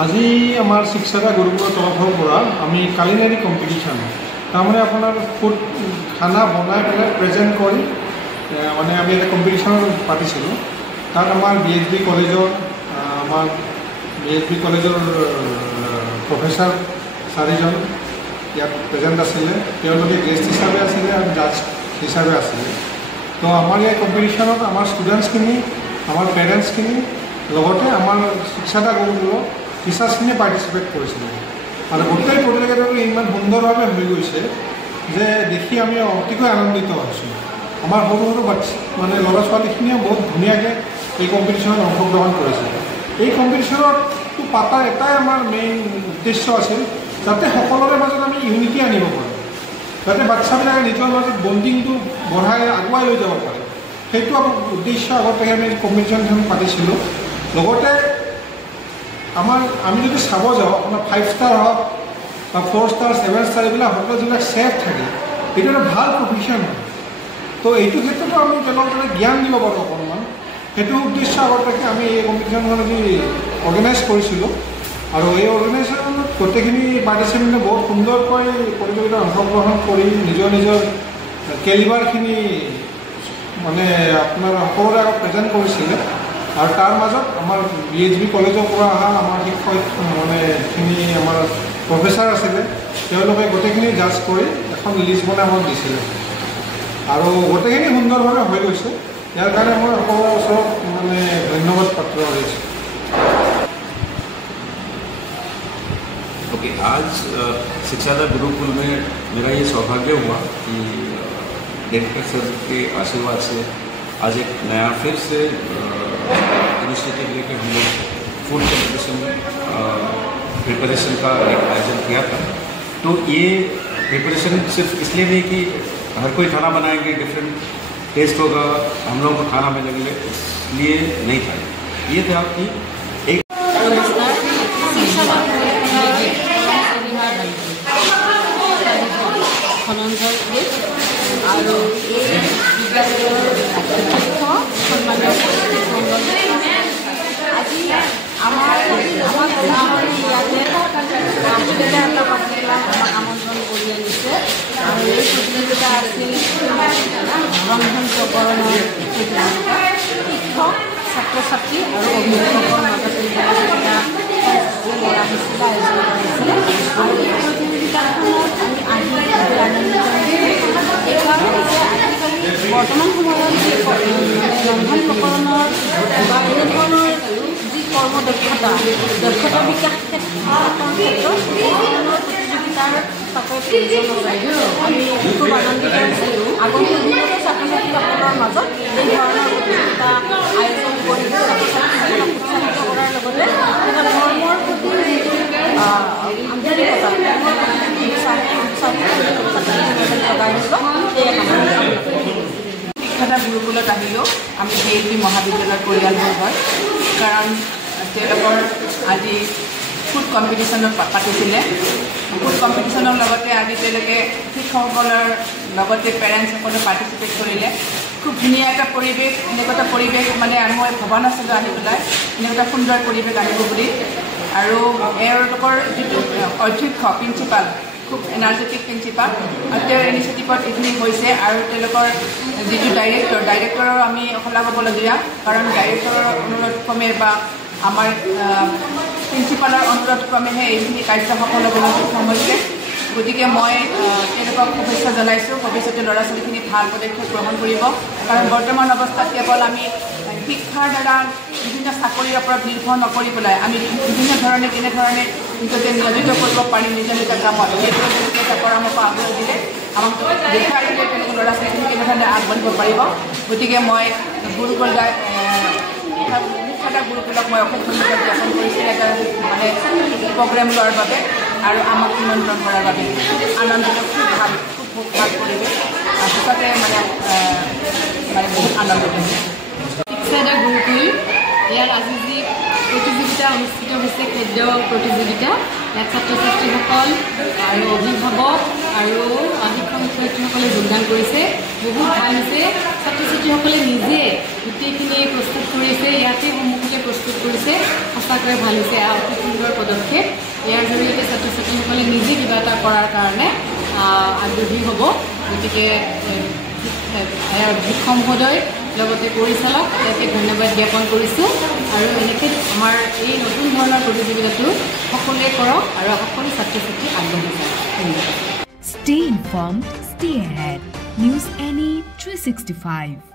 আজি আমাৰ শিক্ষা গুৰুকুলৰ তৰফৰ পৰা আমি কালিনাৰী কম্পিটিশ্যন তাৰমানে আপোনাৰ ফুড খানা বনাই পেলাই প্ৰেজেণ্ট কৰি মানে আমি এটা কম্পিটিশ্যন পাতিছিলোঁ। তাত আমাৰ BHB কলেজৰ প্ৰফেচাৰ 4জন ইয়াত প্ৰেজেণ্ট আছিলে, তেওঁলোকে গেষ্ট হিচাপে আছিলে আৰু জাজ হিচাপে আছিলে। তো আমাৰ এই কম্পিটিশ্যনত আমাৰ ষ্টুডেণ্টছখিনি, আমাৰ পেৰেণ্টছখিনি লগতে আমাৰ শিক্ষা গুৰুকুলৰ টিচাৰ্ছখিনিয়ে পাৰ্টিচিপেট কৰিছিলে আৰু গোটেই প্ৰতিযোগিতাটো ইমান সুন্দৰভাৱে হৈ গৈছে যে দেখি আমি অতিকৈ আনন্দিত হৈছোঁ। আমাৰ সৰু সৰু মানে ল'ৰা ছোৱালীখিনিয়ে বহুত ধুনীয়াকৈ এই কম্পিটিশ্যনত অংশগ্ৰহণ কৰিছে। এই কম্পিটিশ্যনটো পাতাৰ এটাই আমাৰ মেইন উদ্দেশ্য আছিল যাতে সকলোৰে মাজত আমি ইউনিটি আনিব পাৰোঁ, যাতে বাচ্চাবিলাকে নিজৰ মাজত বণ্ডিংটো বঢ়াই আগুৱাই লৈ যাব পাৰে। সেইটো আমাৰ উদ্দেশ্য আগতে আমি কম্পিটিশ্যনখন পাতিছিলোঁ। লগতে আমি যদি চাব যাওঁ আপোনাৰ 5 ষ্টাৰ হওক বা 4 ষ্টাৰ 7 ষ্টাৰ এইবিলাক হোটেল যিবিলাক চেফ থাকে, এইটো এটা ভাল প্ৰফেশ্যন হয়। তো এইটো ক্ষেত্ৰতো আমি তেওঁলোকক জ্ঞান দিব পাৰোঁ অকণমান। সেইটো উদ্দেশ্য আগতে আমি এই কম্পিটিশ্যনখন আজি অৰ্গেনাইজ কৰিছিলোঁ আৰু এই অৰ্গেনাইজেশ্যনত গোটেইখিনি পাৰ্টিচিপেণ্টে বহুত সুন্দৰকৈ প্ৰতিযোগিতাত অংশগ্ৰহণ কৰি নিজৰ নিজৰ কেলিবাৰখিনি মানে আপোনাৰ সকলোৰে আগত প্ৰেজেণ্ট কৰিছিলে। আৰু তাৰ মাজত আমাৰ BHB কলেজৰ পৰা অহা আমাৰ শিক্ষক মানে যিখিনি আমাৰ প্ৰফেচাৰ আছিলে তেওঁলোকে গোটেইখিনি জাজ কৰি এখন লিষ্ট বনাই আমাক দিছিলে আৰু গোটেইখিনি সুন্দৰভাৱে হৈ গৈছে। ইয়াৰ কাৰণে মই সকলোৰে ওচৰত মানে ধন্যবাদ পাত্ৰ হৈছোঁ। ओके, आज शिक्षादा गुरुकुल में मेरा ये सौभाग्य हुआ कि डायरेक्टर सर के आशीर्वाद से आज एक नया फिर से इनिशिएटिव लेकर हम लोग फूड कॉम्पिटिशन प्रिपरेशन का एक आयोजन किया था। तो ये प्रिपरेशन सिर्फ इसलिए नहीं कि हर कोई खाना बनाएंगे, डिफरेंट टेस्ट होगा, हम लोगों को खाना मिलेंगे, इसलिए नहीं था। ये था कि एक আৰু এই বিদ্যালয়ৰ আজি আমাৰ ইয়াতে প্ৰতিযোগিতা আমাক আমন্ত্ৰণ কৰি আনিছে আৰু এই প্ৰতিযোগিতা আছিল ৰন্ধন প্ৰকৰণৰ প্ৰতিযোগিতা। শিক্ষক, ছাত্ৰ ছাত্ৰী আৰু অভিভাৱকৰ মাজত এই প্ৰতিযোগিতা কৰা হৈছিলে, আয়োজন কৰিছিলে আৰু এই প্ৰতিযোগিতাখনত আমি আনন্দিত এইকাৰণে যে আজিকালি বৰ্তমান সময়ত যি ৰন্ধন প্ৰকৰণৰ বা এনেধৰণৰ যি কৰ্মদক্ষতা বিকাশ ক্ষেত্ৰত এই ধৰণৰ প্ৰতিযোগিতাৰ তাতে প্ৰয়োজন আছে। আমি খুব আনন্দিত হৈছিলোঁ আগন্তুক দিনতো ছাত্ৰ ছাত্ৰীসকলৰ মাজত এই ধৰণৰ প্ৰতিযোগিতা আয়োজন কৰি ছাত্ৰ ছাত্ৰীসকলক উৎসাহিত কৰাৰ লগতে এটা ধৰ্মৰ প্ৰতি যিটো আন্তৰিকতা, ধৰ্মৰ প্ৰতি যিটো লগাই দিব সেয়া শিক্ষাদা গুৰুকুলত আহিলেও আমি BHB মহাবিদ্যালয়ৰ পৰিয়ালবোৰ হয়, কাৰণ তেওঁলোকৰ আজি ফুড কম্পিটিশ্যনত পাতিছিলে। ফুড কম্পিটিশ্যনৰ লগতে আজি তেওঁলোকে শিক্ষকসকলৰ লগতে পেৰেণ্টছসকলে পাৰ্টিচিপেট কৰিলে। খুব ধুনীয়া এটা পৰিৱেশ, এনেকুৱা এটা পৰিৱেশ মানে মই ভবা নাছিলোঁ আহি পেলাই এনেকুৱা এটা সুন্দৰ পৰিৱেশ আহিব বুলি। আৰু এওঁলোকৰ যিটো অধ্যক্ষ প্ৰিন্সিপাল খুব এনাৰ্জেটিক প্ৰিন্সিপাল আৰু তেওঁৰ ইনিচিয়েটিভত এইখিনি হৈছে। আৰু তেওঁলোকৰ যিটো ডাইৰেক্টৰৰ আমি শলাগ ল'বলগীয়া, কাৰণ ডাইৰেক্টৰৰ অনুৰোধ ক্ৰমে বা আমাৰ প্ৰিন্সিপালৰ অনুৰোধ ক্ৰমেহে এইখিনি কাৰ্য সফল হ'বলৈ সক্ষম হৈছে। গতিকে মই তেওঁলোকক শুভেচ্ছা জনাইছোঁ। ভৱিষ্যতে ল'ৰা ছোৱালীখিনি ভাল পদক্ষেপ গ্ৰহণ কৰিব, কাৰণ বৰ্তমান অৱস্থাত কেৱল আমি শিক্ষাৰ দ্বাৰা বিভিন্ন চাকৰিৰ ওপৰত নিৰ্ভৰ নকৰি পেলাই আমি বিভিন্ন ধৰণে কেনেধৰণে নিজকে নিয়োজিত কৰিব পাৰিম নিজৰ নিজৰ কামত, সেইটোৰ এটা পৰামৰ্শ আগবঢ়াই দিলে আমাক দেখুৱাই দিলে তেওঁলোকে ল'ৰা ছোৱালীখিনি কেনেধৰণে আগবাঢ়িব পাৰিব। গতিকে মই শিক্ষাদা গুৰুকুলক মই অশেষ ধন্যবাদ জ্ঞাপন কৰিছোঁ এটা মানে প্ৰগ্ৰেম লোৱাৰ বাবে আৰু আমাক নিমন্ত্ৰণ কৰাৰ বাবে। আনন্দিত, খুব ভাল পৰিৱেশ, সঁচাকৈ মানে বহুত আনন্দিত। শিক্ষাদা গুৰুকুল ইয়াৰ আজি যি প্ৰতিযোগিতা অনুষ্ঠিত হৈছে, খাদ্য প্ৰতিযোগিতা, ইয়াত ছাত্ৰ ছাত্ৰীসকল আৰু অভিভাৱক আৰু শিক্ষক শিক্ষয়িত্ৰীসকলে যোগদান কৰিছে বহুত ভাল হৈছে ছাত্ৰ ছাত্ৰীসকলে নিজে গোটেইখিনি প্ৰস্তুত কৰিছে ইয়াতে সন্মুখতে প্ৰস্তুত কৰিছে সঁচাকৈ ভাল হৈছে অতি সুন্দৰ পদক্ষেপ ইয়াৰ জৰিয়তে ছাত্ৰ ছাত্ৰীসকলে নিজে কিবা এটা কৰাৰ কাৰণে আগ্ৰহী হ'ব গতিকে শিক্ষক মহোদয় লগতে পৰিচালক ইয়াকে ধন্যবাদ জ্ঞাপন কৰিছোঁ আৰু এনেকৈ আমাৰ এই নতুন ধৰণৰ প্ৰতিযোগিতাটো সকলোৱে কৰক আৰু সকলো ছাত্ৰ ছাত্ৰী আগবাঢ়ি যাওক ধন্যবাদ Stay informed, stay ahead. News NE 365.